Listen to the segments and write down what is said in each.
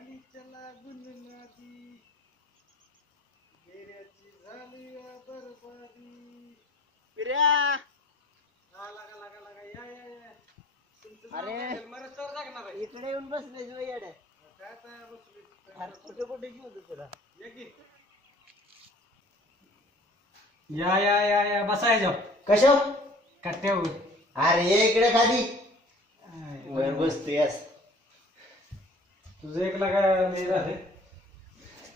पाणीच्या लागून नदी गेऱ्याची झाली बरबादी. पिर्या लागा लागा लागा या या या. अरे मरत तर लागणार आहे. इकडे येऊन बसले जो येड्या. काय आता बसली. अरे कुठे कुठे घेऊ तुला. ये की. या या या या बसाय जाऊ. कशा कट्ट्यावर. अरे इकडे खाली वर बसतोयस. तुझं एक लागा नाही राहते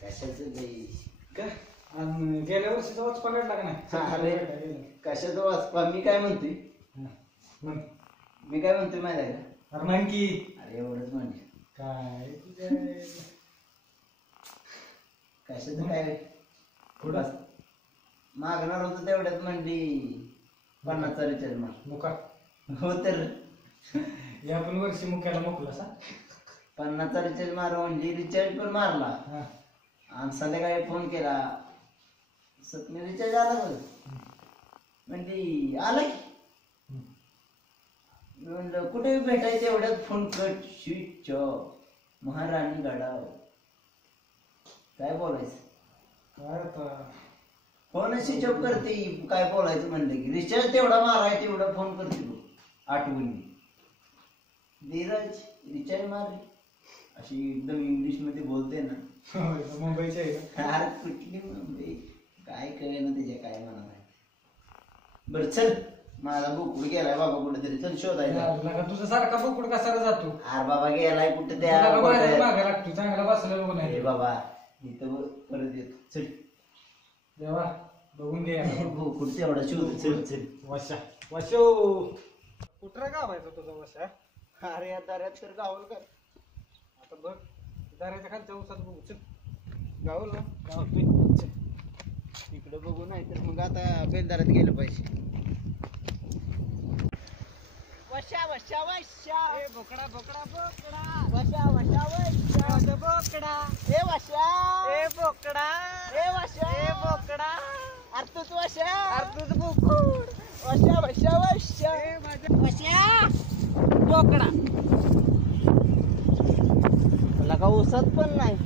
कशाचं नाही का. आणि गेल्या वर्षीचा वाचपा काढला का नाही. अरे कशाचा वाचपा. मी काय म्हणतोय मी काय म्हणतोय माहिती आहे का. अरे म्हण की. अरे एवढंच म्हणजे काय कशाचं काय थोडं मागणार होतं तेवढ्यात म्हणली 50चा रिचार्ज मार मुका. हो तर या पण वर्षी मुक्याला मोकला सा 50चा रिचार्ज मार म्हणली. रिचार्ज पण मारला आणि संध्याकाळी फोन केला. सपने रिचार्ज आला बघ म्हणली आला की. मी म्हणलं कुठे भेटायचं एवढ्यात फोन कट स्विच महाराणी गडाव. काय बोलायचं काय आता फोन स्विच ऑफ करते. काय बोलायचं म्हणलं की रिचार्ज तेवढा माराय तेवढा फोन करते बघ आठवणी. धीरज रिचार्ज मारली अशी एकदम इंग्लिश मध्ये बोलते ना. मुंबईची आहे का. कुठली मुंबई काय कळे ना त्याच्या काय म्हणा. बर चल माझा बोकुड गेलाय बाबा कुठेतरी. चल शोधायला. तुझा सारखा बोकुड कसा जातो. अरे बाबा गेलाय कुठे त्या लागतो चांगला बसलेला नाही बाबा इथं परत येतो. चल देवा बघून घे बोकुड तेवढा शोध. चल चल वशा वशो कुठं गावायचा तुझा वशा. अरे या दाऱ्यात तर गावल का आता बघ. दाऱ्याच्या खालच्या उसात बघू. चल गावल ना गावतोय. इकडं बघू नाही तर मग आता बेलदारात गेलं पाहिजे. वशा वशा वशा ए बोकडा बोकडा बोकडा वशा वशा वशा बोकडा ए वशा ए बोकडा ए वशा ए बोकडा. अरे तूच वशा अरे तूच बोकुड. वशा वशा वशा ए माझ्या वशा बोकडा. तुला का उसत पण नाही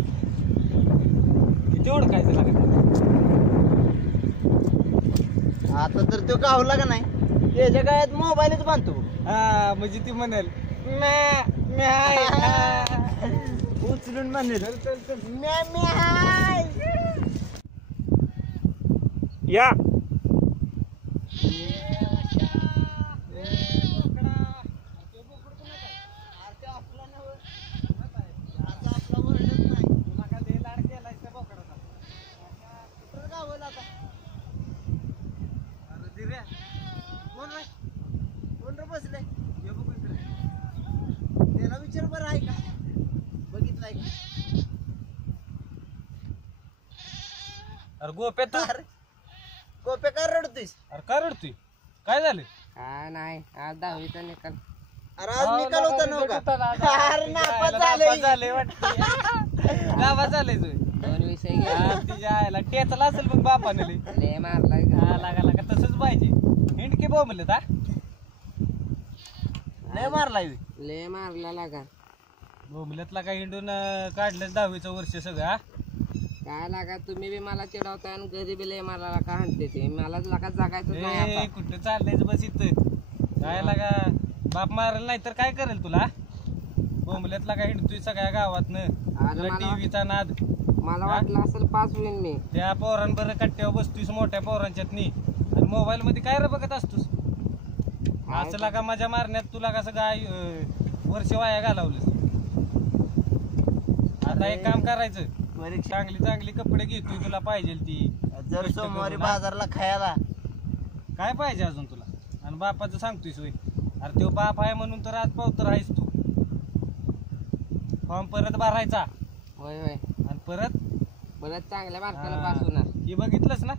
किती ओळखायचं लागत. आता तर तो गावला का नाही त्याच्या काळात मोबाईलच बांधतो. हा म्हणजे ती म्हणेल उचलून म्हणेल या. बसले त्याला विचार बरं आहे का बघितलाय का. अरे गोप्या तू गोप्या काय रडतोयस. अरे का रडतोय काय झालं. काय नाही आज 10वीचा निकाल. अरे आज निकाल होता नव्हता. अरे नापास झाले नापास झालंय तू. 2 विषय गेले. तिच्या आयला टेचला असेल मग बापाने लय मारलाय. लागा लागा तसंच पाहिजे. हिंडके बोंबले ता लय मारलाय. लय मारला लागा बोंबल्यातला काय हिंडून काढलं 10वीचं वर्ष सगळं. काय लागा तुम्ही बी मला चिडवताय आणि घरी बी लय मारला का हाणते ते. मलाच लागा जागायचं नाही आता. कुठं चाललंय बस इथं काय लागा बाप मारेल नाही तर काय करेल तुला. बोंबल्यातला काय हिंडतोय सगळ्या गावातनं. टीव्हीचा नाद. मला वाटलं असेल 5 होईन मी. त्या पोरांबर कट्ट्यावर बसतोयस मोठ्या पोरांच्यात नी आणि मोबाईल मध्ये काय रे बघत असतोस. असं लागा माझ्या मारण्यात तुला कसं काय वर्ष वाया घालवलंस. आता एक काम करायचं चांगली चांगली कपडे घेतोय तुला पाहिजे ती. जर सोमवारी बाजारला खायला काय पाहिजे अजून तुला. आणि बापाचं सांगतोयस होय. अरे तो बाप आहे म्हणून तर आज पावतर आहेस तू. फॉर्म परत भरायचा. होय होय आणि परत चांगल्या मार्काला पास होणार. हे बघितलंस ना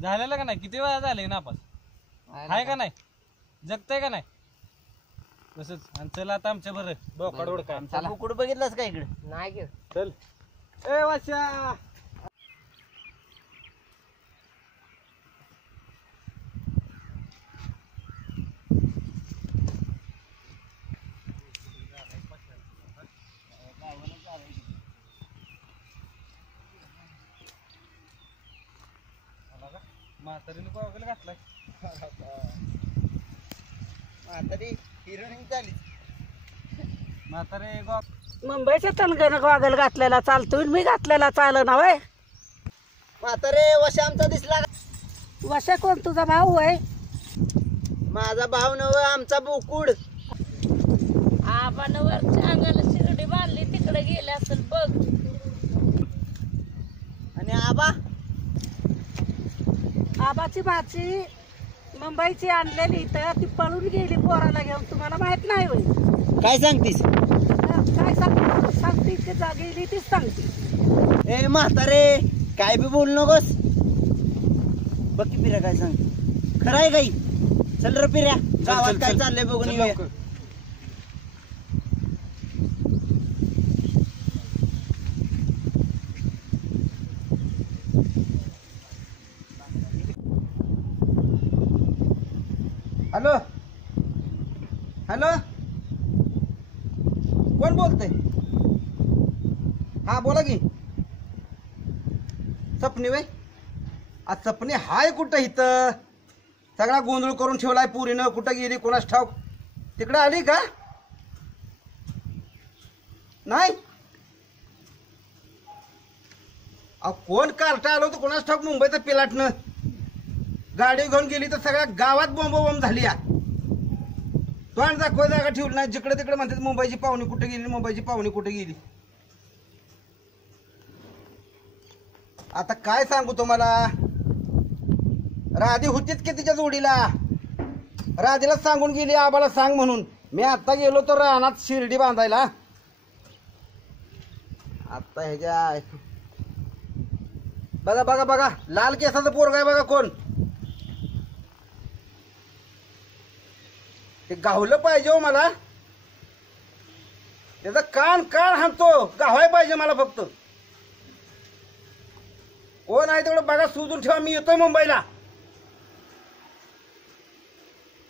झालेलं का नाही. किती वेळा झाले नापास आहे का नाही. जगतय का नाही तसंच. आणि चल आता आमच्या बरं डोका डोडका. कुठं बघितलंस का इकडे नाही गे. चल ए वाचा. म्हातारीने गॉगल घातलाय. म्हातारी हिरोईन झाली. म्हातारे गॉग मुंबईच्या तणगण गॉगल घातलेला चालतोय, मी घातलेला चाल ना वय. म्हातारे वशा आमचा दिसला का? वशा कोण तुझा भाऊ आहे? माझा भाऊ नव आमचा बोकुड. आबानं वरच्या अंगाला शिरडी बांधली तिकडे गेले असेल बघ. आणि आबा आबाची भाची मुंबईची आणलेली तर ती पळून गेली पोराला घेऊन, तुम्हाला माहित नाही होय? काय सांगतीस? काय सांगते की गेली तीच सांगते. ए म्हातारे काय बी बोलू नकोस. बघ की पिऱ्या काय सांगते. खरं आहे काही? चल रे पिऱ्या, गावात काय चाललंय बघून येऊया. हॅलो हॅलो, कोण बोलतंय? हा बोला की. सपनी वय? आज सपनी हाय कुठं? इथं सगळा गोंधळ करून ठेवलाय पुरीनं. कुठं गेली कोणास ठाऊक? तिकडे आली का? नाही अहो, कोण कार्टा आलो तर कोणास ठाऊक मुंबईचं पिलाटनं गाडी घेऊन गेली तर सगळ्या गावात बॉम्ब झाली. या तोंड दाखवाय जागा ठेवली नाही. जिकडे तिकडे म्हणतात मुंबईची पाहुणी कुठे गेली, मुंबईची पाहुणी कुठे गेली. आता काय सांगू तुम्हाला, राधी होतीच की तिच्या जोडीला. राधीला सांगून गेली आबाला सांग म्हणून. मी आता गेलो तर रानात शिर्डी बांधायला. आता ह्याच्या बघा बघा बघा, लाल केसाचं पोरग आहे बघा. कोण ते? गावलं पाहिजे हो मला. त्याचा कान कान हाणतो. गावाय पाहिजे मला फक्त. कोण आहे तेवढं बघा, शोधून ठेवा. मी येतोय मुंबईला.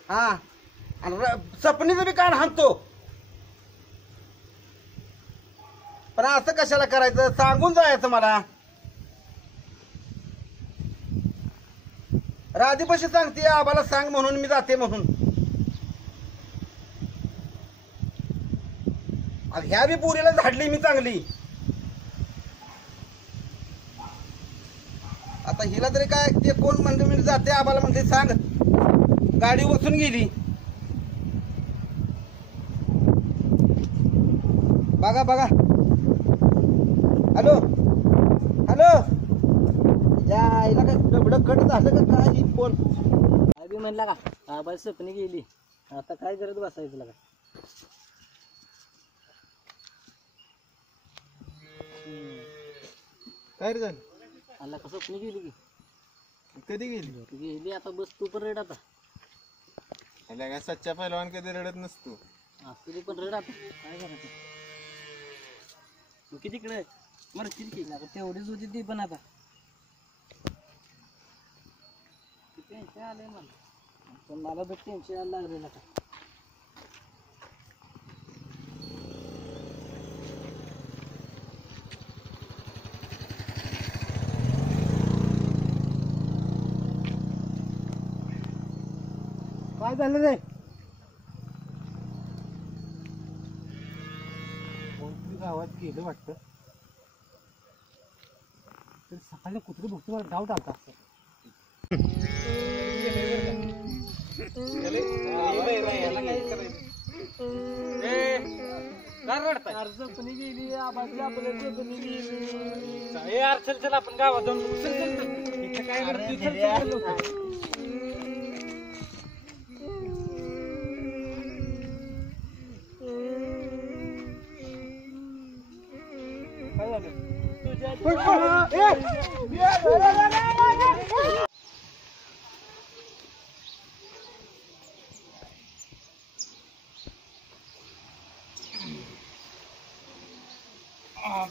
हा, आणि सपनीचं बी कान हाणतो. पण असं कशाला करायचं? सांगून जायचं मला. राधीपाशी सांगते आबाला सांग म्हणून मी जाते म्हणून. ह्या बी पुरीला झाडली मी चांगली. आता हिला तरी काय, ते कोण म्हणते मी जाते आबाला म्हणते सांग. गाडी बसून गेली. बघा बघा. हॅलो हॅलो, या आईला काय डबडं कट झालं का काय? कोण अभि म्हणला का आबा सपनी गेली, आता काय करत बसायचं लागा? काय रे झालं? आला का सपनी गेली की? कधी गेली? गेली आता. बस तू पण रेड आता. काय सच्चा पहिलवान कधी रडत नसतो. असली पण रेड आता. काय करायचं? तू किती तिकडे मरशील की ना? तेवढीच होती ती पण आता. टेन्शन आलंय मला. पण मला तर टेन्शन यायला लागलेलं आता. काय झालं रे? कोणतरी गावात गेलं वाटतं. तर सकाळी कुठली बघतो मला डाऊट आलता. सपनी गेली आबाची, आपल्या सपनी गेली. यार चल चल आपण गावात जाऊन बघू. चल चल चल. इथं काय गर्दी, चल, चल, चल. काय झालं?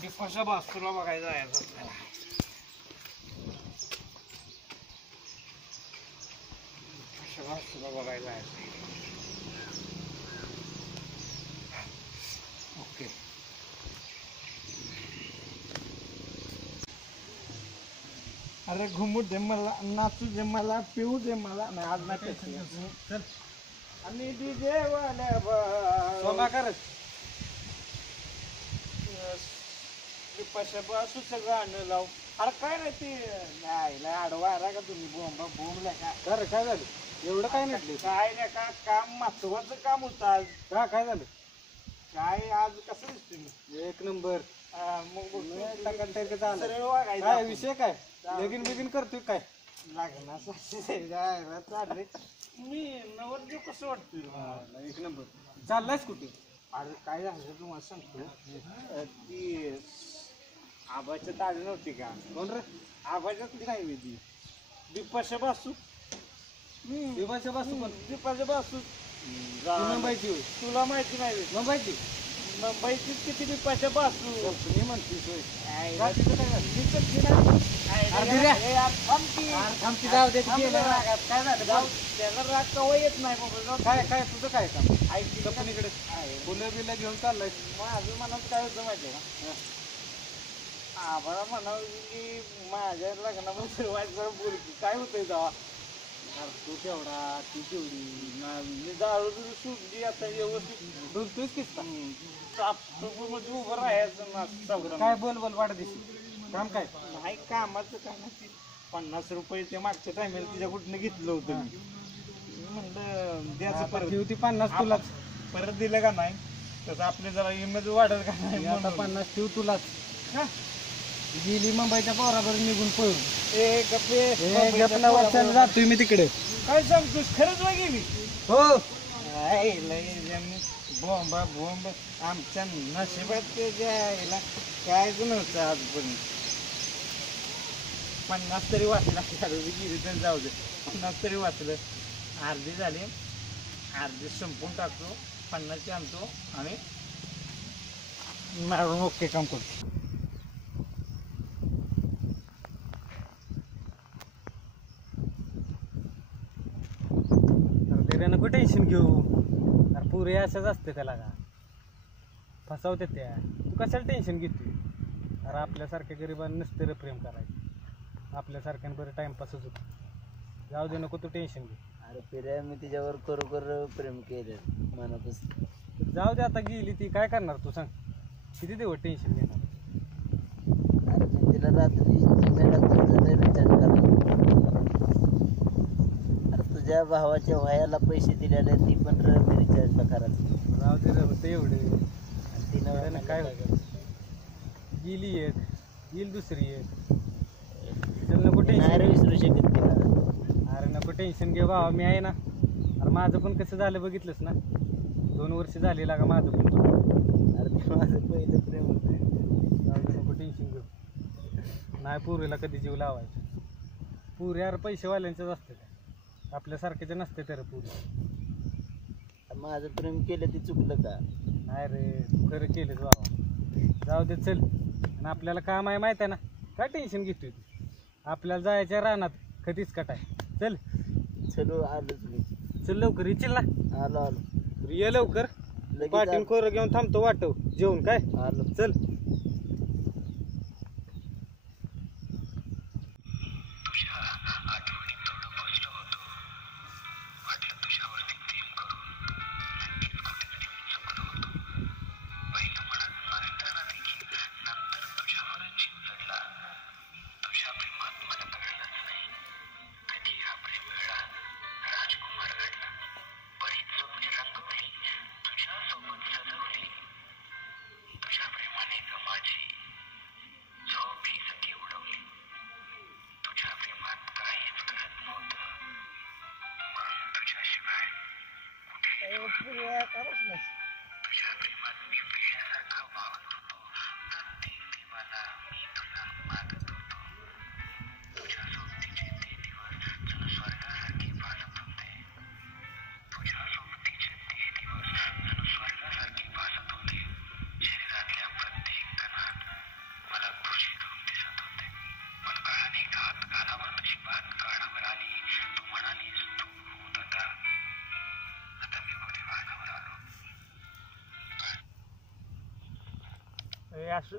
बिपाशा बास्तूला बघायला जायचं आपल्याला. बिपाशा बास्तूला बघायला जायचं. ओके. अरे घुमू दे मला, नाचू दे मला, पिऊ दे मला. नाही आज नाही प्यायचं. चल आणि डीजे वाल्या सोमा कर सुचं गाणं लाव. अरे काय नाही ते नाही आडवा आला का तुम्ही बोंबा बोंबला का कर काय झालं एवढं काय नाही काय नाही का काम महत्वाचं काम होतं आज. का काय झालं काय आज कसं दिसतो मी एक नंबर मग काय काय विषय काय लगीन बिगीन करतोय काय लागणार चालले मी नवरदेव कसं वाटतोय. एक नंबर चाललायस कुठे अरे काय झालं तुम्हाला सांगतो ती आबाच्या ताडी नव्हती का कोण रे आबाच्यातली नाही ती दीपाशा बासू विभाषा बासू पण दीपाशा बासू मुंबईची होय तुला माहिती नाही मुंबईची मुंबईची किती दीपाशा बासू मी म्हणतीस होय काय का तिथं काय झालं काय झालं त्याला राग कवा येत नाही बाबा. काय काय तुझं काय काम ऐक कंपनीकडे फुलं बिलं घेऊन चाललाय माझं मनात काय होतं माहिती आहे का आम्हाला म्हणावं की माझ्या लग्नामध्ये सुरुवात बोल की काय होतंय तेव्हा तू केवढा ती केवढी मी दारू बिरू सुटली आता व्यवस्थित बोलतोयस किस्ता मध्ये उभं राहायचं ना सगळं काय बोल बोल वाढ दिसली काम काय नाही कामाचं काय नाही 50 रुपये ते मागच्या टायमाला तिच्या कुठनं घेतलं होतं मी म्हणलं द्यायचं परत होती 50 तुलाच परत दिलं का नाही तसं आपले जरा इमेज वाढेल का नाही आता 50 ठेव तुलाच गेली मुंबईच्या पोराबर निघून पळून जातोय मी तिकडे काय सांगतोस खरंच नाही गेली हो बोंबा बोंब आमच्या नशिबात ते द्यायला कायच नव्हतं आजपर्यंत 50 तरी वाचला गेली तर जाऊ दे 50 तरी वाचलं अर्धी झाली अर्धी संपून टाकतो 50 आणतो आणि मारून ओके काम करतो. नको टेन्शन घेऊ अरे पुरे असंच असते त्याला का फसवते त्या तू कशाला टेन्शन घेतोय अरे आपल्यासारख्या गरिबांना नसते रे प्रेम करायचं आपल्यासारख्यानं बरं टाइमपासच होतो जाऊ दे नको तू टेन्शन घे. अरे फिराय मी तिच्यावर करू प्रेम केलं मनापासून. जाऊ दे आता गेली ती काय करणार तू सांग किती दिवस टेन्शन घेणार. अरे मी तिला रात्री रिचार्ज करा. अरे तुझ्या भावाच्या वयाला पैसे दिलेले ती पण मी रिचार्जला करायचं. जाऊ दे रे होतं एवढे आणि तिनं काय होतं गेली एक येईल दुसरी एक चल नको नाही टेन्शन रे विसरू शकत तिला. अरे नको टेन्शन घे भावा मी आहे ना. अरे माझं पण कसं झालं बघितलंस ना 2 वर्ष झाली लागा माझं पण. अरे ते माझं पहिलं प्रेम होतं. जाऊ दे नको टेन्शन घेऊ नाही पुरीला कधी जीव लावायचं पुरी अरे पैसेवाल्यांच्याच असते त्या आपल्यासारख्याच्या नसते तर पुरी. माझं प्रेम केलं ती चुकलं का. नाही रे तू खरं केलंच बाबा जाऊ दे चल आणि आपल्याला काम आहे माहिती आहे ना काय टेन्शन घेतोय तू आपल्याला जायच्या रानात कधीच कटाय चल चलो आलोच मी. चल लवकर येशील ना आलो ये लवकर लगेच पाठीन खोरं घेऊन थांबतो वाटव जेवण काय आलो. चल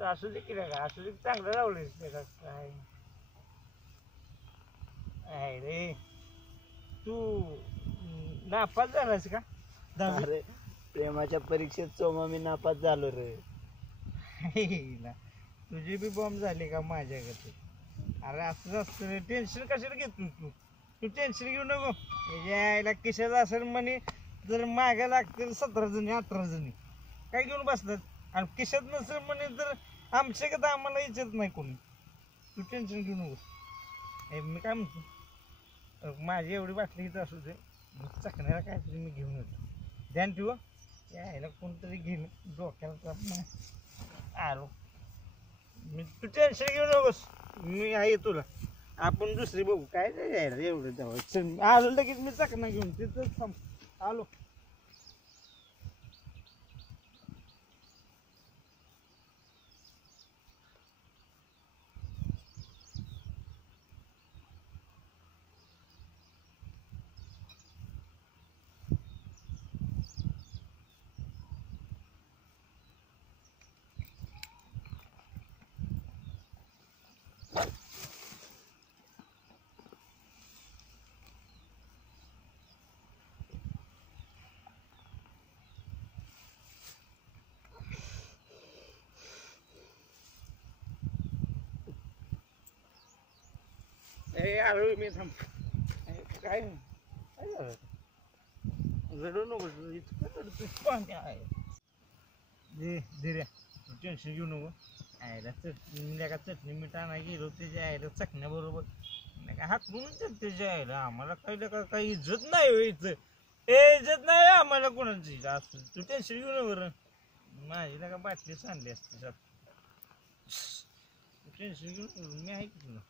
असू दे की रे असू दे चांगलं लावलंयस ते काय रे तू नापास झालास का दहावी? अरे प्रेमाच्या परीक्षेत सोमा मी नापास झालो रे. हिला, तुझी बी बॉम्ब झाली का माझ्याकडे? अरे असं असतं रे, टेन्शन कशाला घेतो तू? तू टेन्शन घेऊ नको. यायला किशाला असेल म्हणे जर मागे लागतील 17 जणी 18 जणी काय घेऊन बसतात, आणि किशात नसेल म्हणे तर आमच्याकडे आम्हाला विचारत नाही कोणी. तू टेन्शन घेऊ नको. मी काय म्हणतो, माझी एवढी बाटली इथं असू दे, चकण्याला काहीतरी मी घेऊन येतो. ध्यान ठेव. यायला कोणतरी घेऊन डोक्याला ताप नाही. आलो मी, तू टेन्शन घेऊ नकोस, मी आहे तुला. आपण दुसरी बघू. काय नाही यायला एवढं जावं. चल आलो लगेच मी चकना घेऊन तिथं थांब. आलो. आलो मी. थांब. काय झालं? रडू नको. इतकं रडतोय. पाणी आहे. धीरे, टेन्शन घेऊ नको. आयला चटणी का चटणी मीठ आणायला गेलो त्याच्या आयला चकण्याबरोबर नाही का हाकलून त्याच्या आयला. आम्हाला काही काही इज्जत नाही इथं. इज्जत नाही आम्हाला कोणाची. असं तू टेन्शन घेऊ नको बरं. माझी का बाटली सांडली असते. टेन्शन घेऊ नको. मी आहे की तुला.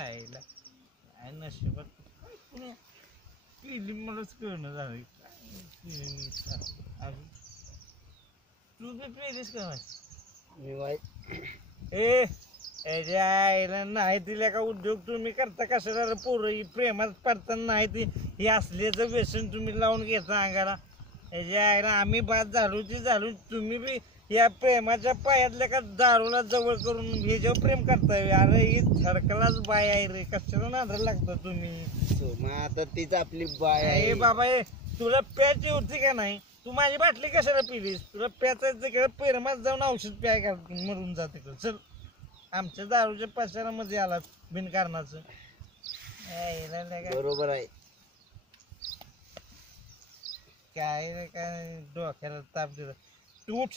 आईला काय नशिबात पिली मलाच कळणं झालं. तू बी पेलीस का? आईला नाही दिल्या का उद्योग तुम्ही करता कशाला पोरं प्रेमात पडताना नाही ती हे असल्याचं व्यसन तुम्ही लावून घेता अंगाला. याच्या आईला आम्ही बाद झालो ती झालो. तुम्ही बी या प्रेमाच्या पायातल्या का दारूला जवळ करून हे जेव्हा प्रेम करताय. अरे ही धडकलाच बाय आहे रे. कशाला नांदायला लागता तुम्ही? आता तीच आपली बाय आहे. बाबा तुला प्यायची होती का नाही? तू माझी बाटली कशाला पिलीस? तुला प्यायचं प्रेमात जाऊन औषध प्याय का मरून जाते का? चल आमच्या दारूच्या पाचारामध्ये आला बिनकारणाचं. बरोबर आहे. काय काय डोक्याला ताप दिला. तू उठ.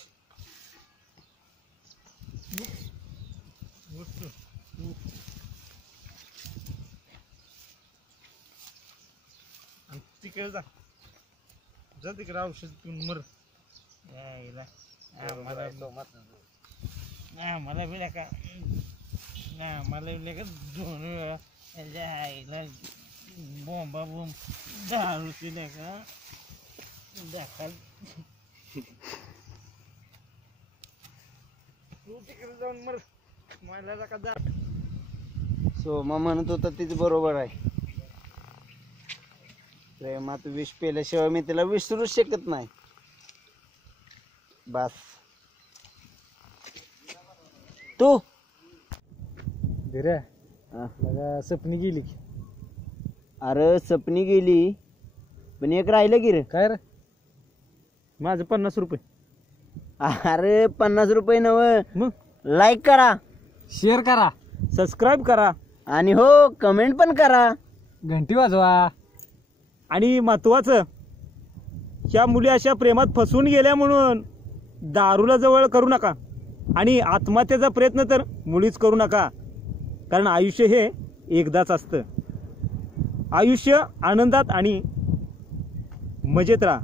तिकडे जा तिकडे औषध पिऊन मर. आम्हाला बिल्या का आम्हाला बिल्या का 2 वेळा त्याच्या आईला बोंबा बोंब दारू पिल्या का दाखल. तू तिकडे जाऊन मर. मला का जा. सोमा म्हणत होता तीच बरोबर आहे. प्रेमात विष पेल्याशिवाय मी तिला विसरूच शकत नाही. बस तू धीरे सपनी गेली की? अरे सपनी गेली पण एक राहिलं की रे. काय रे? माझं 50 रुपये. अरे 50 रुपये नव. मग लाईक करा, शेअर करा, सबस्क्राईब करा आणि हो कमेंट पण करा, घंटी वाजवा. आणि महत्वाचं, ह्या मुली अशा प्रेमात फसून गेल्या म्हणून दारूला जवळ करू नका आणि आत्महत्येचा प्रयत्न तर मुळीच करू नका. कारण आयुष्य हे एकदाच असतं. आयुष्य आनंदात आणि मजेत राहा.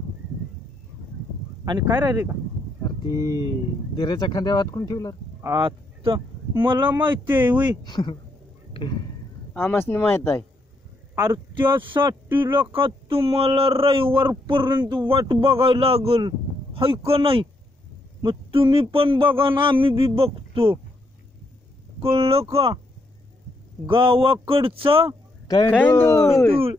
आणि काय राहिले का? अरे ती दिरेच्या खांद्यावर हात कोण ठेवलं? आता मला माहिती आहे होय. आम्हासनी माहित आहे. अरे त्यासाठी का तुम्हाला रविवारपर्यंत वाट बघायला लागल हाय का नाही? मग तुम्ही पण बघा ना, आम्ही बी बघतो. कळलं का? गावाकडचा कैंदूळ.